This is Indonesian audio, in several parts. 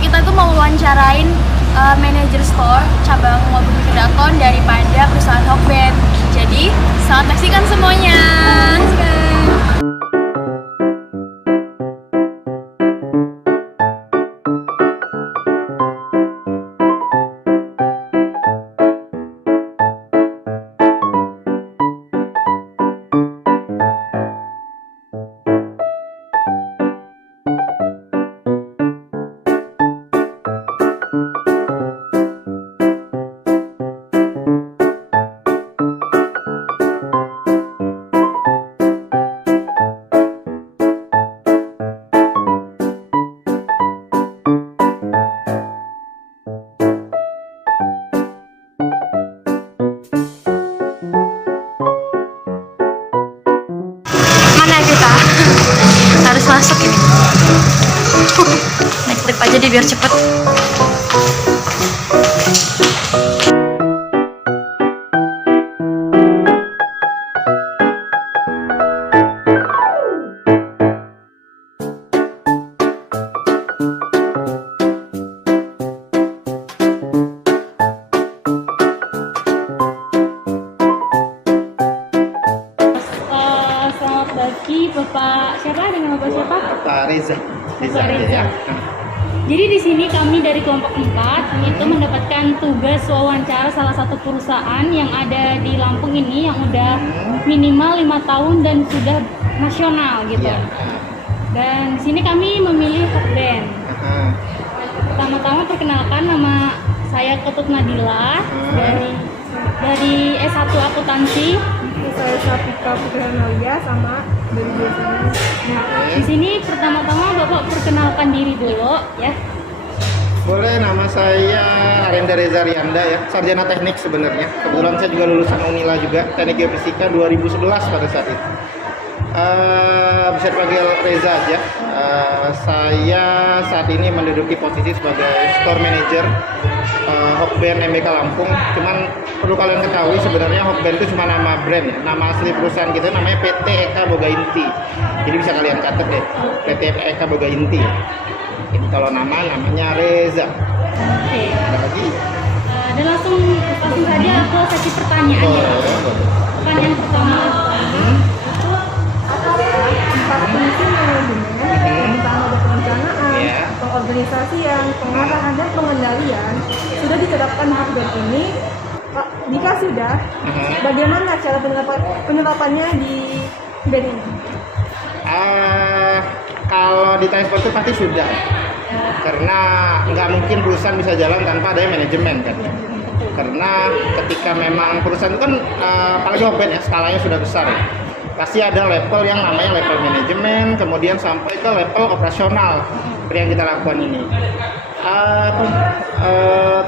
kita tuh mau wawancarain manajer store cabang Mobil Daton daripada perusahaan Hokben. Jadi, selamat menyaksikan semuanya. Mana kita? Harus masuk ini. Naik lift aja deh biar cepet. Selamat pagi Bapak siapa? Dengan Bapak siapa? Pak Reza. Bapak Reza. Jadi di sini kami dari kelompok 4 itu mendapatkan tugas wawancara salah satu perusahaan yang ada di Lampung ini yang udah minimal 5 tahun dan sudah nasional gitu. Iya. Dan di sini kami memilih Hokben. Pertama-tama perkenalkan, nama saya Ketut Nadila dari S1 Akuntansi. Saya Sapika Putri Amalia sama dari biasanya. Di sini pertama-tama Bapak perkenalkan diri dulu ya. Boleh, nama saya Arenda Reza Rianda ya, sarjana teknik sebenarnya. Kebetulan saya juga lulusan Unila juga, Teknik Geofisika 2011 pada saat itu. Bisa dipanggil Reza aja. Saya saat ini menduduki posisi sebagai store manager Hokben MBK Lampung. Cuman perlu kalian ketahui sebenarnya Hokben itu cuma nama brand ya. Nama asli perusahaan kita namanya PT Eka Boga Inti. Jadi bisa kalian catat deh, PT Eka Boga Inti. Ini kalau namanya Reza. Oke. Ada lagi? Dan langsung saja ke sesi pertanyaannya. Pertanyaan pertama Empat fungsi manajemen, tentang ada perencanaan, Iya. pengorganisasian, pengarahan dan pengendalian sudah diterapkan Hokben ini. Jika sudah, bagaimana cara penerapannya di band ini? Kalau ditanya seperti itu pasti sudah, karena nggak mungkin perusahaan bisa jalan tanpa ada manajemen kan. Karena ketika memang perusahaan itu kan apalagi Hokben ya, skalanya sudah besar ya, pasti ada level yang namanya level manajemen, kemudian sampai ke level operasional seperti yang kita lakukan ini.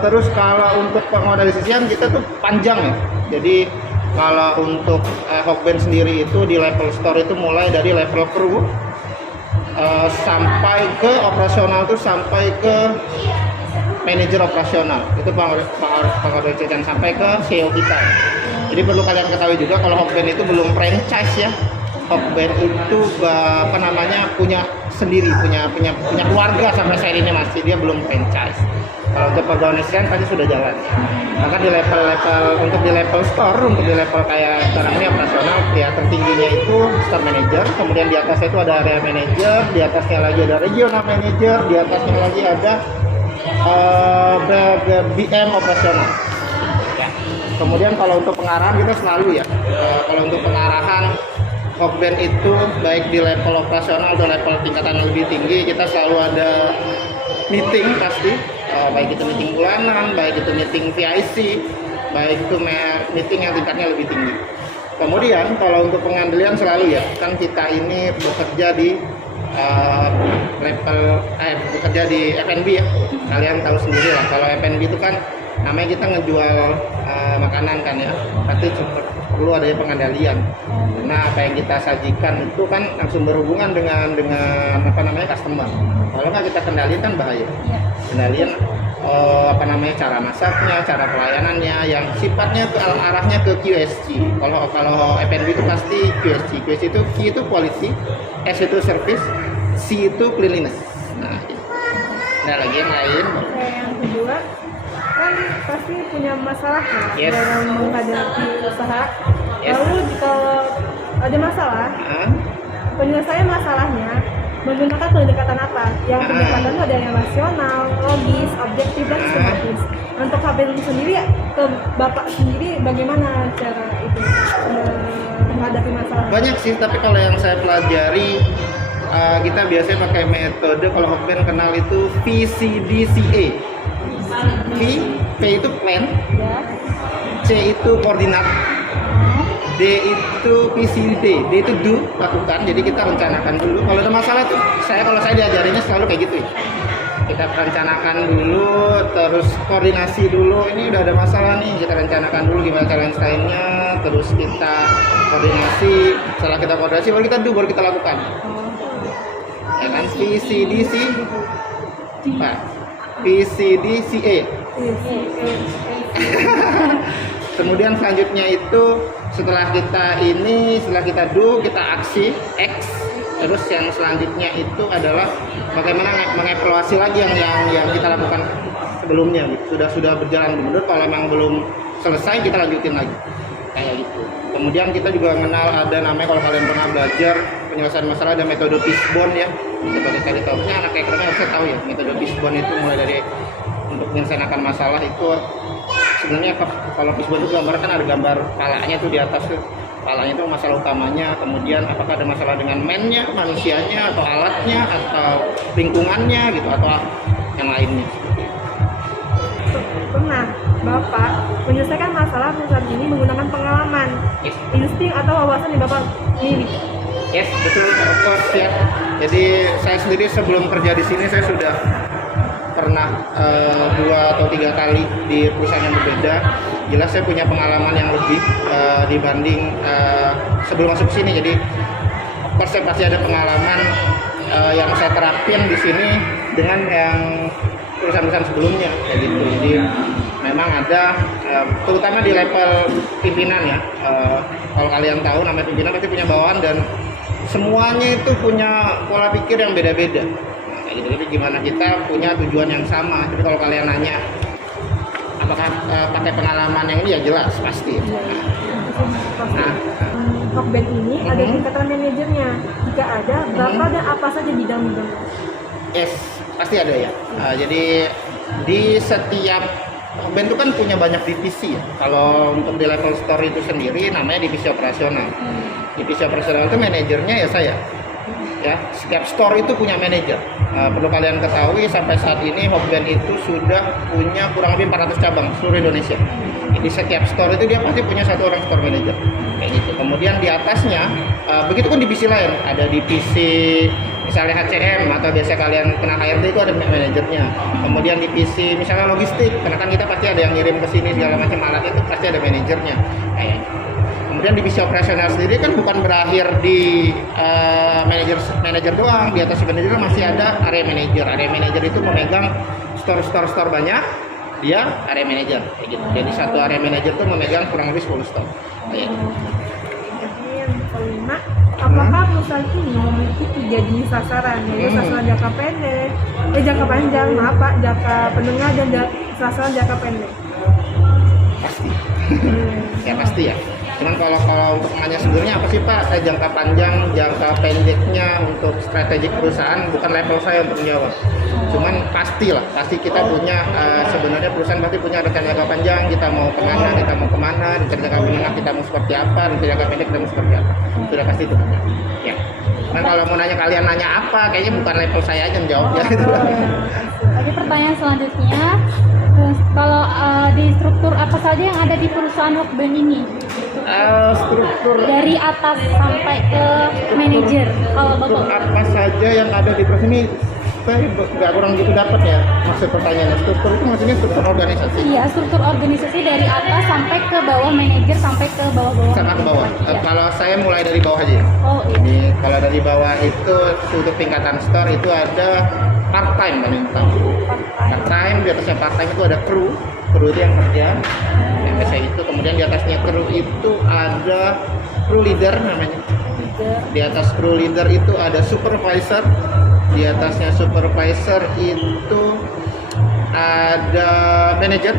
Terus kalau untuk pengorganisasian kita tuh panjang ya. Jadi kalau untuk Hokben sendiri itu di level store itu mulai dari level kru sampai ke operasional tuh sampai ke manajer operasional, itu pengorganisasian sampai ke CEO kita. Jadi perlu kalian ketahui juga kalau Hokben itu belum franchise ya. Hokben itu punya sendiri, punya keluarga sampai saat ini masih, dia belum franchise. Kalau untuk pengorganisasian pasti sudah jalan. Maka di level-level untuk di level store, untuk di level kayak sekarang ini operasional, ya tertingginya itu store manager, kemudian di atasnya itu ada area manager, di atasnya lagi ada regional manager, di atasnya lagi ada BM operasional. Ya. Kemudian kalau untuk pengarahan kita selalu ya, kalau untuk pengarahan Hokben itu baik di level operasional atau level tingkatan yang lebih tinggi, kita selalu ada meeting pasti, baik itu meeting bulanan, baik itu meeting VIC, baik itu meeting yang tingkatnya lebih tinggi. Kemudian kalau untuk pengandelian selalu ya, kan kita ini bekerja di bekerja di F&B ya. Kalian tahu sendiri lah, kalau F&B itu kan namanya kita ngejual makanan kan ya, pasti perlu adanya pengendalian. Nah, apa yang kita sajikan itu kan langsung berhubungan dengan customer. Kalau nggak kita kendalikan kan bahaya. Kendalian cara masaknya, cara pelayanannya yang sifatnya ke arahnya ke QSC. Kalau F&B itu pasti QSC. QSC itu Q itu quality, S itu service, C itu cleanliness. Nah, Ada lagi yang lain? Yang kedua, kan pasti punya masalah ya Yes. dalam menghadapi usaha. Yes. Lalu kalau ada masalah, Hah? penyelesaian masalahnya menggunakan pendekatan apa? Yang pendekatan itu ada yang rasional, logis, objektif, dan sistematis. Untuk HBL sendiri, ke Bapak sendiri bagaimana cara itu menghadapi masalah? Banyak sih, tapi kalau yang saya pelajari kita biasanya pakai metode, kalau Hokben kenal itu VCDCA. V itu plan, Ya. C itu koordinat, D itu PCD, D itu do, lakukan. Jadi kita rencanakan dulu. Kalau ada masalah tuh, kalau saya diajarinnya selalu kayak gitu ya. Kita rencanakan dulu, terus koordinasi dulu. Ini udah ada masalah nih, kita rencanakan dulu gimana cara nyelesainnya, terus kita koordinasi. Setelah kita koordinasi, baru kita do, baru kita lakukan. Ya kan, PCDC, Pak, PCDCA. Kemudian selanjutnya itu setelah kita do, kita aksi X. Terus yang selanjutnya itu adalah bagaimana mengevaluasi lagi yang kita lakukan sebelumnya. Sudah berjalan mundur, kalau memang belum selesai kita lanjutin lagi kayak gitu. Kemudian kita juga mengenal ada namanya, kalau kalian pernah belajar penyelesaian masalah, ada metode Fishbone ya. Sebagai cari tahu, anak ekonomi harusnya tahu ya metode Fishbone itu mulai dari untuk menyelesaikan masalah itu sebenarnya kalau Fishbone itu gambar kan ada gambar palanya tuh di atas tuh. Palanya itu masalah utamanya, kemudian apakah ada masalah dengan man-nya, manusianya, atau alatnya, atau lingkungannya gitu, atau yang lainnya. Pernah Bapak menyelesaikan masalah perusahaan ini menggunakan pengalaman, Yes. insting atau wawasan yang Bapak miliki? Yes, betul, of course ya. Jadi saya sendiri sebelum kerja di sini saya sudah pernah 2 atau 3 kali di perusahaan yang berbeda. Jelas saya punya pengalaman yang lebih dibanding sebelum masuk sini. Jadi of course saya pasti ada pengalaman yang saya terapin di sini dengan yang perusahaan-perusahaan sebelumnya kayak gitu. Jadi memang ada terutama di level pimpinan ya. Kalau kalian tahu namanya pimpinan pasti punya bawahan dan semuanya itu punya pola pikir yang beda-beda. Nah, gitu. Jadi gimana kita punya tujuan yang sama. Jadi kalau kalian nanya apakah pakai pengalaman yang ini, ya jelas pasti. Nah, Hokben ini ada tingkatan manajernya. Jika ada, berapa dan apa saja bidang-bidangnya? yes, pasti ada ya. Jadi di setiap band itu kan punya banyak divisi ya. Kalau untuk di level store itu sendiri namanya divisi operasional. Divisi operasional itu manajernya ya saya. Ya, setiap store itu punya manajer. Perlu kalian ketahui sampai saat ini Hokben itu sudah punya kurang lebih 400 cabang seluruh Indonesia. Di setiap store itu dia pasti punya 1 orang store manager. Kayak gitu. Kemudian di atasnya begitu pun divisi lain, ada divisi misalnya HCM atau biasa kalian kena HRD itu ada manajernya. Kemudian divisi misalnya logistik, karena kan kita pasti ada yang ngirim ke sini segala macam alat itu pasti ada manajernya. Kayak kemudian divisi operasional sendiri kan bukan berakhir di manajer doang. Di atas manajer masih ada area manajer. Area manajer itu memegang store banyak, dia area manajer kayak gitu. Jadi satu area manajer itu memegang kurang lebih 10 store. Kayak gitu. Jadi yang kelima, apakah perusahaan ini memiliki 3 jenis sasaran, yaitu sasaran jangka pendek, jangka panjang, maaf Pak, jangka menengah dan sasaran jangka pendek? Pasti. Ya pasti ya. Cuman kalau untuk nanya sebenarnya apa sih Pak jangka panjang, jangka pendeknya untuk strategik perusahaan, bukan level saya untuk menjawab. Cuman pasti kita punya sebenarnya perusahaan pasti punya rencana jangka panjang, kita mau kemana, rencana jangka menengah kita mau seperti apa, rencana jangka pendek kita mau seperti apa. Sudah pasti itu. Ya. Kan kalau mau nanya kalian nanya apa, kayaknya bukan level saya aja menjawabnya gitu. Oke, pertanyaan selanjutnya, kalau di struktur apa saja yang ada di perusahaan Hokben ini? Struktur Dari atas sampai ke manajer. Kalau struktur Bapak apa saja yang ada di perusahaan ini, saya nggak kurang gitu dapat ya maksud pertanyaannya. Struktur itu maksudnya struktur organisasi. Iya, struktur organisasi dari atas sampai ke bawah, manajer sampai ke bawah-bawah. Sama ke bawah. Iya. Kalau saya mulai dari bawah aja. Oh iya. Jadi kalau dari bawah itu untuk tingkatan store itu ada part time paling utama. Part time, di atasnya part time itu ada kru itu yang kerja. Yang biasa itu, kemudian di atasnya kru itu ada crew leader namanya. Di atas crew leader itu ada supervisor. Di atasnya supervisor itu ada manager.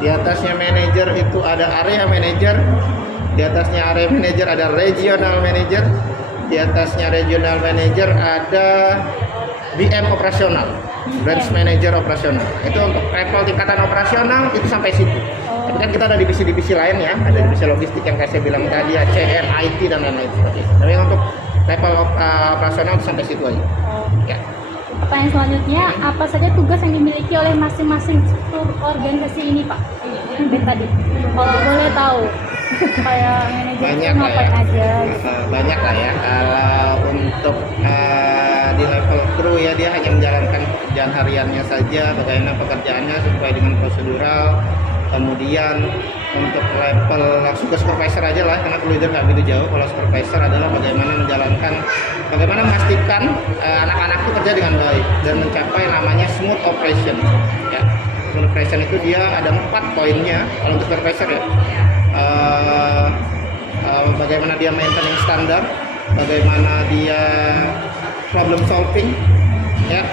Di atasnya manager itu ada area manager. Di atasnya area manager ada regional manager. Di atasnya regional manager ada BM operasional, branch manager operasional. Itu untuk level tingkatan operasional itu sampai situ. Tapi kan kita ada divisi-divisi lain ya, ada divisi logistik yang kayak saya bilang tadi, ACM, IT dan lain-lain seperti itu. Tapi untuk level operasional itu sampai situ aja. Ya. Pertanyaan selanjutnya, apa saja tugas yang dimiliki oleh masing-masing struktur organisasi ini, Pak? Ben tadi, kalau boleh tahu, kayak manajer Banyak itu lah ngapain ya. aja? Banyak lah ya. Kalau untuk di level kru ya, dia hanya menjalankan pekerjaan hariannya saja, bagaimana pekerjaannya sesuai dengan prosedural. Kemudian untuk level langsung ke supervisor aja lah, karena crew leader nggak begitu jauh. Kalau supervisor adalah bagaimana memastikan anak-anak itu kerja dengan baik dan mencapai namanya smooth operation. Ya, smooth operation itu dia ada 4 poinnya kalau untuk supervisor ya. Bagaimana dia maintaining standar, bagaimana dia problem solving, ya,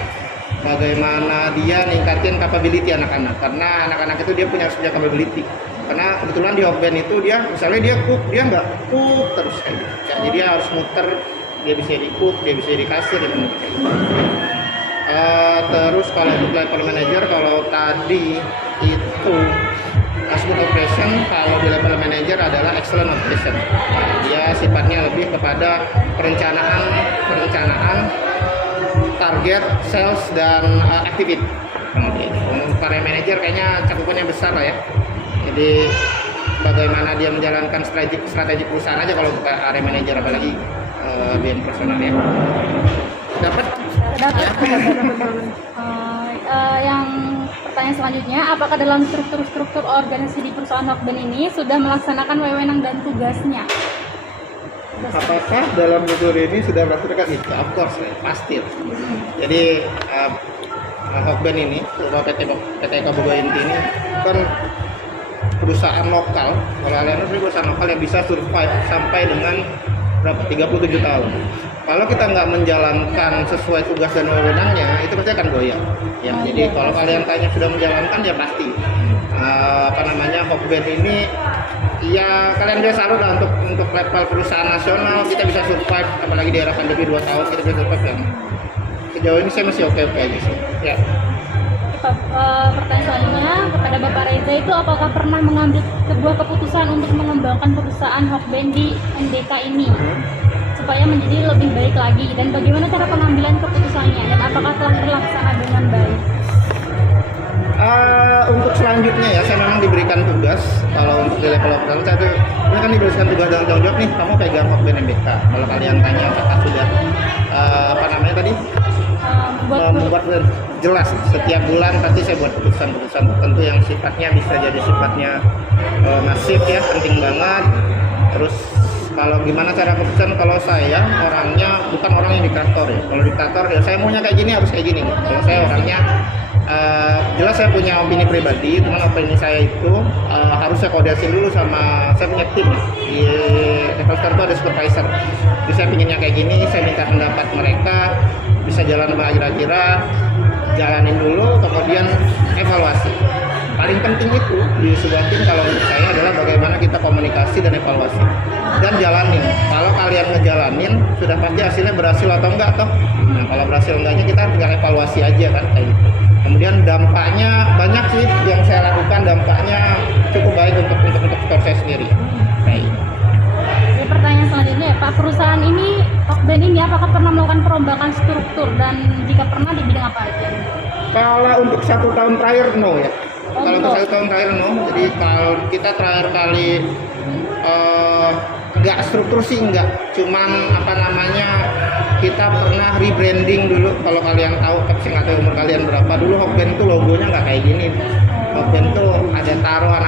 bagaimana dia ningkatin capability anak-anak, karena anak-anak itu dia harus punya capability. Karena kebetulan di Hokben itu dia, misalnya dia cook, dia nggak cook terus kayak gitu. Ya, jadi dia harus muter, dia bisa di cook, dia bisa di kasir, dia kayak gitu. Terus kalau untuk level manager, kalau tadi itu smooth operation, kalau di level manager adalah excellent operation. Dia sifatnya lebih kepada perencanaan target, sales dan activity. Untuk para manager kayaknya cakupannya besar lah ya. Jadi bagaimana dia menjalankan strategi perusahaan aja kalau untuk area manager, apalagi BM personal ya. Dapat? Dapat. Yang pertanyaan selanjutnya, apakah dalam struktur organisasi di perusahaan Hokben ini sudah melaksanakan wewenang dan tugasnya? Apakah dalam struktur ini sudah melaksanakan itu? Of course, pasti. Jadi Hokben ini, PT Kabuga Inti ini kan perusahaan lokal. Kalau kalian itu perusahaan lokal yang bisa survive sampai dengan berapa? 37 tahun. Kalau kita nggak menjalankan sesuai tugas dan wewenangnya, itu pasti akan goyah. Ya, jadi kalau kalian tanya sudah menjalankan, ya pasti. Hokben ini, ya kalian bisa salut lah untuk level perusahaan nasional kita bisa survive, apalagi di era pandemi 2 tahun kita bisa survive ya. Sejauh ini saya masih oke-oke aja sih. Ya. Pertanyaan selanjutnya kepada Bapak Reza itu, apakah pernah mengambil sebuah keputusan untuk mengembangkan perusahaan Hokben di NDK ini supaya menjadi lebih baik lagi, dan bagaimana cara pengambilan keputusannya dan apakah telah terlaksana dengan baik? Untuk selanjutnya ya, saya memang diberikan tugas. Kalau untuk di level operasional saya tuh kan diberikan tugas dan tanggung jawab nih, kamu pegang Hokben NDK. Kalau kalian tanya apakah sudah tadi membuat jelas, setiap bulan pasti saya buat keputusan-keputusan tertentu yang sifatnya bisa jadi sifatnya masif ya, penting banget. Terus kalau gimana cara keputusan, kalau saya orangnya bukan orang yang diktator ya. Kalau diktator ya saya maunya kayak gini harus kayak gini. Kalau saya orangnya jelas saya punya opini pribadi, teman opini saya itu harus saya koordinasi dulu sama, saya punya tim di investor itu ada supervisor. Jadi saya pinginnya kayak gini, saya minta pendapat mereka, bisa jalan apa kira-kira, jalanin dulu, kemudian evaluasi. Paling penting itu di sebuah tim kalau menurut saya adalah bagaimana kita komunikasi dan evaluasi dan jalanin. Kalau kalian ngejalanin sudah pasti hasilnya berhasil atau enggak toh. Nah, kalau berhasil enggaknya kita tinggal evaluasi aja kan kayak gitu. Kemudian dampaknya banyak sih yang saya lakukan, dampaknya cukup baik untuk store saya sendiri. Baik. Pertanyaan selanjutnya, Pak, perusahaan ini Hokben ini apakah pernah melakukan perombakan struktur, dan jika pernah di bidang apa aja? Kalau untuk 1 tahun terakhir no ya. Kalau untuk 1 tahun terakhir no. Jadi kalau kita terakhir kali nggak struktur sih nggak. Cuman kita pernah rebranding dulu. Kalau kalian tahu, tapi saya nggak tahu umur kalian berapa. Dulu Hokben itu logonya nggak kayak gini. Hokben itu ada taruhan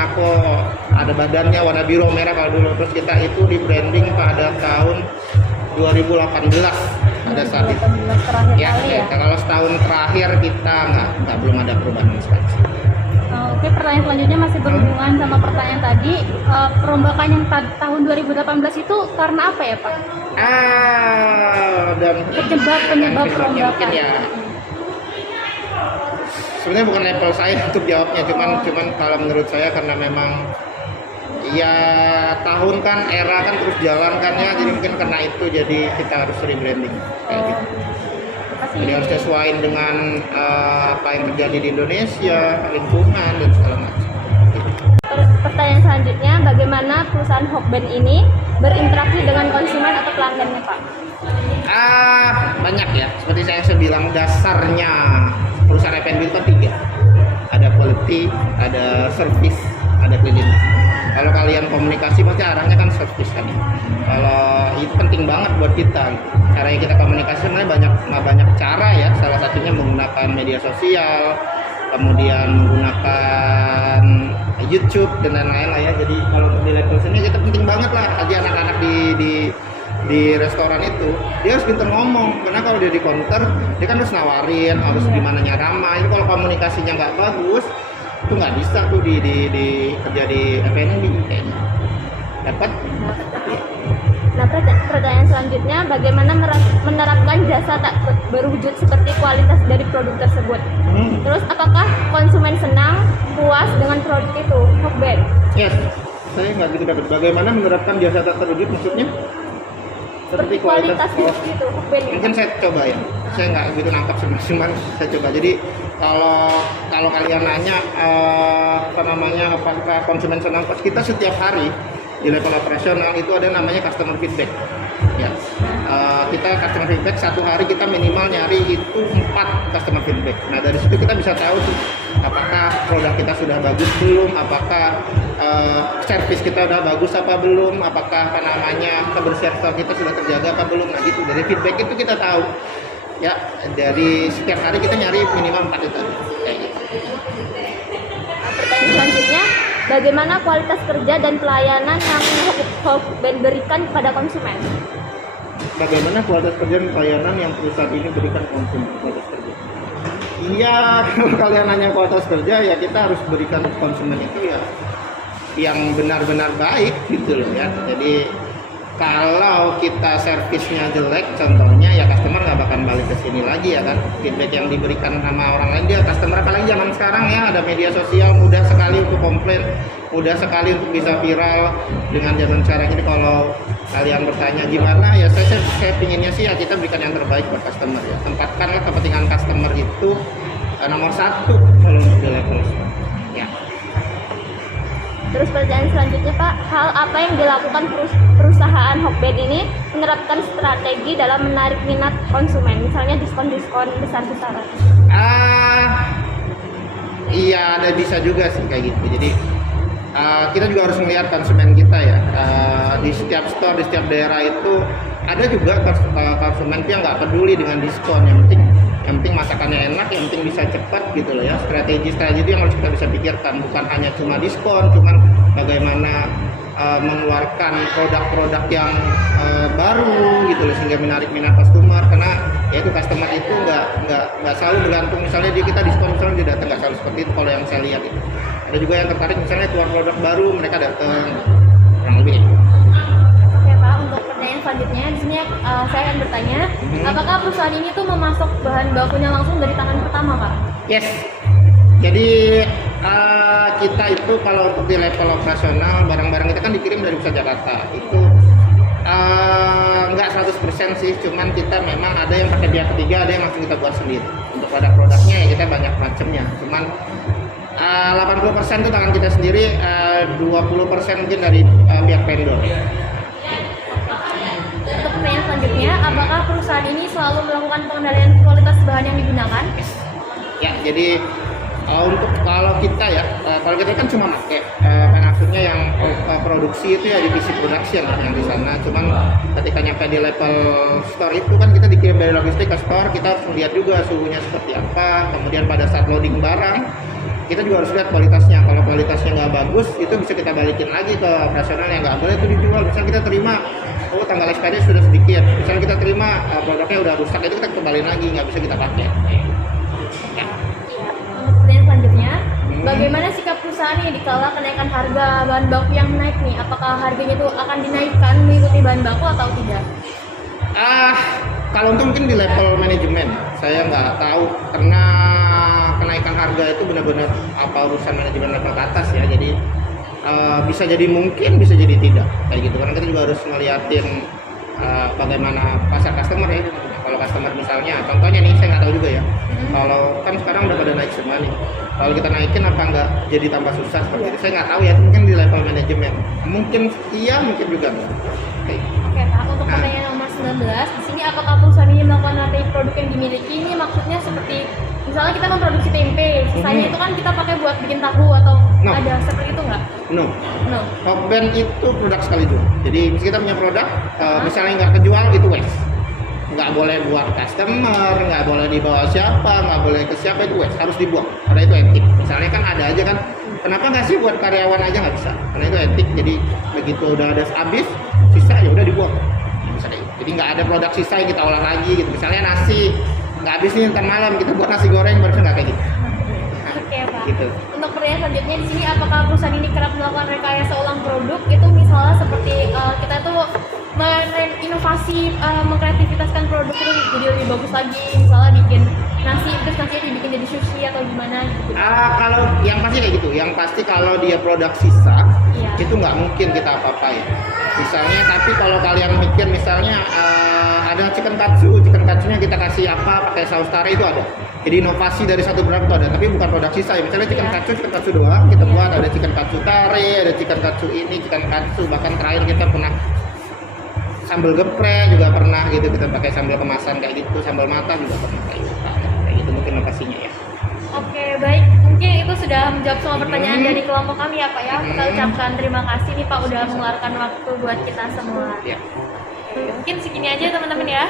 ada badannya warna biru merah kalau dulu. Terus kita itu rebranding pada tahun 2018 pada saat itu. Terakhir Ya, kali ya. kalau setahun terakhir kita nggak belum ada perubahan sekali. Oke, pertanyaan selanjutnya masih berhubungan sama pertanyaan tadi. Perombakan yang tahun 2018 itu karena apa ya, Pak? Dan Penyebab perombakan. mungkin ya. Sebenarnya bukan level saya untuk jawabnya, cuman kalau menurut saya karena memang ya tahun kan, era kan terus jalan kan ya, jadi mungkin karena itu jadi kita harus rebranding kayak gitu. Jadi harus sesuaiin dengan apa yang terjadi di Indonesia, lingkungan dan segala macam. Pertanyaan selanjutnya, bagaimana perusahaan Hokben ini berinteraksi dengan konsumen atau pelanggannya, Pak? Banyak ya. Seperti saya bilang, dasarnya perusahaan F&B itu kan 3. Ada quality, ada service, ada cleanliness. Kalau kalian komunikasi pasti arahnya kan service tadi. Kalau itu penting banget buat kita. Caranya kita komunikasi sebenarnya banyak cara ya. Salah satunya menggunakan media sosial, kemudian menggunakan YouTube dan lain-lain lah ya. Jadi kalau untuk di level sini kita penting banget lah. Aja anak-anak di restoran itu dia harus pintar ngomong, karena kalau dia di counter dia kan harus nawarin, harus gimana ramah. Itu kalau komunikasinya nggak bagus itu nggak bisa tuh di kerja di F&B kayaknya. Dapat? Nah, pertanyaan selanjutnya, bagaimana menerapkan jasa tak berwujud seperti kualitas dari produk tersebut? Terus, apakah konsumen senang, puas dengan produk itu? Hokben? Yes, saya nggak gitu dapat. Bagaimana menerapkan jasa tak terwujud maksudnya? Seperti kualitas itu, Hokben. Mungkin saya coba ya. Saya nggak gitu nangkap cuman saya coba. Jadi kalau kalian nanya apa namanya, apakah konsumen senang, pas kita setiap hari di level operasional itu ada namanya customer feedback ya. Kita customer feedback satu hari kita minimal nyari itu 4 customer feedback. Nah dari situ kita bisa tahu tuh apakah produk kita sudah bagus belum, apakah service kita udah bagus apa belum, apakah apa namanya kebersihan store kita sudah terjaga apa belum. Nah gitu, dari feedback itu kita tahu ya. Dari setiap hari kita nyari minimal 4 itu kayak gitu. Pertanyaan selanjutnya, bagaimana kualitas kerja dan pelayanan yang Hokben berikan kepada konsumen? Bagaimana kualitas kerja dan pelayanan yang perusahaan ini berikan konsumen? Kualitas kerja. Iya, kalau kalian nanya kualitas kerja ya kita harus berikan konsumen itu ya yang benar-benar baik gitu loh ya. Jadi kalau kita servisnya jelek contohnya ya customer nggak bakal balik ke sini lagi ya kan. Feedback yang diberikan sama orang lain, dia customer apalagi zaman sekarang ya ada media sosial, mudah sekali untuk komplain, mudah sekali untuk bisa viral dengan zaman sekarang ini. Kalau kalian bertanya gimana ya, saya pinginnya sih ya kita berikan yang terbaik buat customer ya. Tempatkanlah kepentingan customer itu nomor 1 kalau untuk di level ya. Terus pertanyaan selanjutnya, Pak, hal apa yang dilakukan perusahaan Hokben ini menerapkan strategi dalam menarik minat konsumen, misalnya diskon-diskon besar-besaran? Iya, ada bisa juga sih kayak gitu. Jadi kita juga harus melihat konsumen kita ya. Di setiap store, di setiap daerah itu ada juga konsumen yang nggak peduli dengan diskon. Yang penting masakannya enak, yang penting bisa cepat gitu loh ya. Strategi itu yang harus kita bisa pikirkan, bukan hanya cuma diskon, cuman bagaimana mengeluarkan produk-produk yang baru gitu loh sehingga menarik minat customer. Karena ya itu customer itu nggak selalu bergantung, misalnya kita diskon misalnya dia datang, nggak selalu seperti itu kalau yang saya lihat itu. Ada juga yang tertarik misalnya keluar produk baru mereka datang, kurang lebih. Oke Pak, untuk pertanyaan selanjutnya di sini saya akan bertanya, apakah perusahaan ini tuh memasok bahan bakunya langsung dari tangan pertama, Pak? Yes. Jadi kita itu kalau untuk di level operasional barang-barang kita kan dikirim dari pusat Jakarta. Itu nggak 100% sih, cuman kita memang ada yang pakai pihak ketiga, ada yang langsung kita buat sendiri. Untuk produk-produknya ya kita banyak macamnya. Cuman 80% itu tangan kita sendiri, 20% mungkin dari pihak vendor. Untuk pertanyaan selanjutnya, apakah perusahaan ini selalu melakukan pengendalian kualitas bahan yang digunakan? Ya, jadi untuk kalau kita ya, kalau kita kan cuma pakai maksudnya yang produksi itu ya divisi production yang di sana. Cuman ketika nyampe di level store itu kan kita dikirim dari logistik ke store, kita harus lihat juga suhunya seperti apa. Kemudian pada saat loading barang, kita juga harus lihat kualitasnya. Kalau kualitasnya nggak bagus, itu bisa kita balikin lagi ke operasional yang nggak boleh itu dijual. Misalnya kita terima, tanggal ekspedisi sudah sedikit. Misalnya kita terima produknya udah rusak, itu kita kembaliin lagi, nggak bisa kita pakai. Pertanyaan selanjutnya, bagaimana misalnya nih dikala kenaikan harga bahan baku yang naik nih, apakah harganya itu akan dinaikkan mengikuti bahan baku atau tidak? Kalau itu mungkin di level manajemen, saya nggak tahu karena kenaikan harga itu benar-benar apa urusan manajemen level ke atas ya. Jadi bisa jadi mungkin, bisa jadi tidak kayak gitu. Karena kita juga harus ngeliatin bagaimana pasar customer ya. Kalau customer misalnya, contohnya nih saya nggak tahu juga ya. Kalau kan sekarang udah pada naik semua nih. Kalau kita naikin apa nggak jadi tambah susah seperti itu? Saya nggak tahu ya. Itu mungkin di level manajemen. Mungkin iya, mungkin juga enggak. Oke Pak, untuk pertanyaan nomor 19, di sini apakah perusahaan ini melakukan rantai produk yang dimiliki? Ini maksudnya seperti misalnya kita memproduksi tempe, sisanya itu kan kita pakai buat bikin tahu atau No. ada seperti itu nggak? No. No. Hokben itu produk sekali jual. Jadi kita punya produk, misalnya nggak kejual itu waste. Nggak boleh buat customer, nggak boleh dibawa siapa, nggak boleh ke siapa, itu waste, harus dibuang. Karena itu etik. Misalnya kan ada aja kan, kenapa nggak sih buat karyawan aja nggak bisa? Karena itu etik. Jadi begitu udah ada habis, sisa ya udah dibuang. Misalnya, jadi nggak ada produk sisa yang kita olah lagi gitu. Misalnya nasi nggak habis nih ntar malam kita buat nasi goreng, barusan nggak kayak gitu. Oke Pak. Gitu. Untuk pertanyaan selanjutnya di sini apakah perusahaan ini kerap melakukan rekayasa ulang produk? Itu misalnya seperti kita tuh inovasi, mengkreativitaskan produk itu jadi lebih bagus lagi. Misalnya bikin nasi, terus nasinya dibikin jadi sushi atau gimana gitu. Kalau yang pasti kayak gitu, yang pasti kalau dia produk sisa, Iya. itu nggak mungkin kita apa-apain. Misalnya, tapi kalau kalian mikir misalnya ada chicken katsunya kita kasih apa, pakai saus tare itu ada. Jadi inovasi dari satu produk itu ada, tapi bukan produk sisa ya. Misalnya chicken katsu doang, kita buat ada chicken katsu tare, ada chicken katsu ini, chicken katsu, bahkan terakhir kita pernah sambal geprek juga pernah gitu, kita pakai sambal kemasan kayak gitu, sambal mata juga pernah kayak gitu mungkin inovasinya ya. Oke, baik. Mungkin itu sudah menjawab semua pertanyaan dari kelompok kami ya Pak ya. Kita ucapkan terima kasih nih Pak udah mengeluarkan waktu buat kita semua. Ya. Oke, mungkin segini aja teman-teman ya.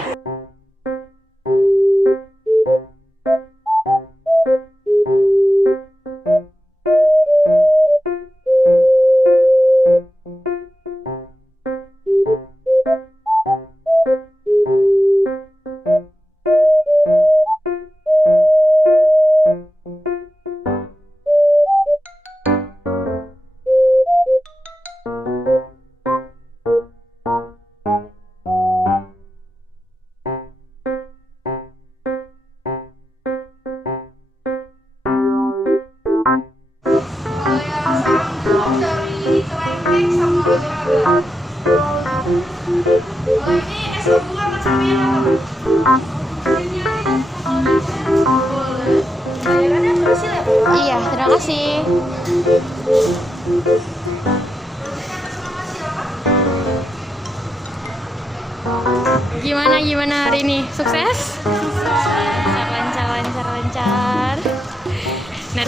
Iya, terima kasih. Gimana hari ini? Sukses? Lancar. Nah,